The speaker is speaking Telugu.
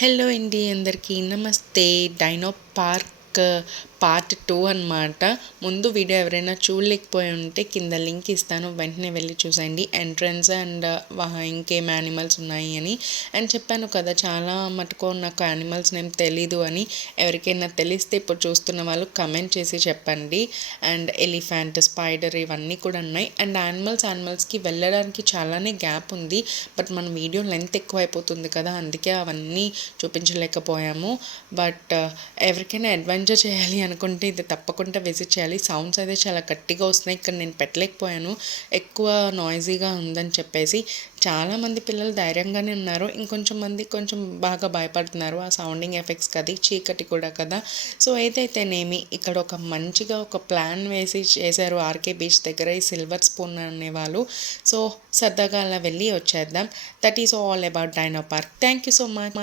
హలో అండి, అందరికీ నమస్తే. డైనో పార్క్ పార్ట్ 2 అనమాట. ముందు వీడియో ఎవరైనా చూడలేకపోయి ఉంటే కింద లింక్ ఇస్తాను, వెంటనే వెళ్ళి చూసేయండి. ఎంట్రన్స్ అండ్ ఇంకేం యానిమల్స్ ఉన్నాయి అని చెప్పాను కదా. చాలా మటుకు నాకు యానిమల్స్ నేమ్ తెలీదు అని. ఎవరికైనా తెలిస్తే ఇప్పుడు చూస్తున్న వాళ్ళు కమెంట్ చేసి చెప్పండి. అండ్ ఎలిఫెంట్, స్పైడర్ ఇవన్నీ కూడా ఉన్నాయి. అండ్ యానిమల్స్కి వెళ్ళడానికి చాలానే గ్యాప్ ఉంది. బట్ మన వీడియో లెంత్ ఎక్కువ అయిపోతుంది కదా, అందుకే అవన్నీ చూపించలేకపోయాము. బట్ ఎవరికైనా అడ్వెంచర్ చేయాలి అనుకుంటే ఇది తప్పకుండా విజిట్ చేయాలి. సౌండ్స్ అయితే చాలా గట్టిగా వస్తున్నాయి. ఇక్కడ నేను పెట్టలేకపోయాను, ఎక్కువ నాయిజీగా ఉందని చెప్పేసి. చాలామంది పిల్లలు ధైర్యంగానే ఉన్నారు, ఇంకొంచెం మంది కొంచెం బాగా భయపడుతున్నారు ఆ సౌండింగ్ ఎఫెక్ట్స్ కదా, చీకటి కూడా కదా. సో ఏదైతేనేమి ఇక్కడ ఒక మంచిగా ఒక ప్లాన్ వేసి చేశారు ఆర్కే బీచ్ దగ్గర, ఈ సిల్వర్ స్పూన్ అనేవాళ్ళు. సో సరదాగా అలా వెళ్ళి వచ్చేద్దాం. That is all about dino park. Thank you so much.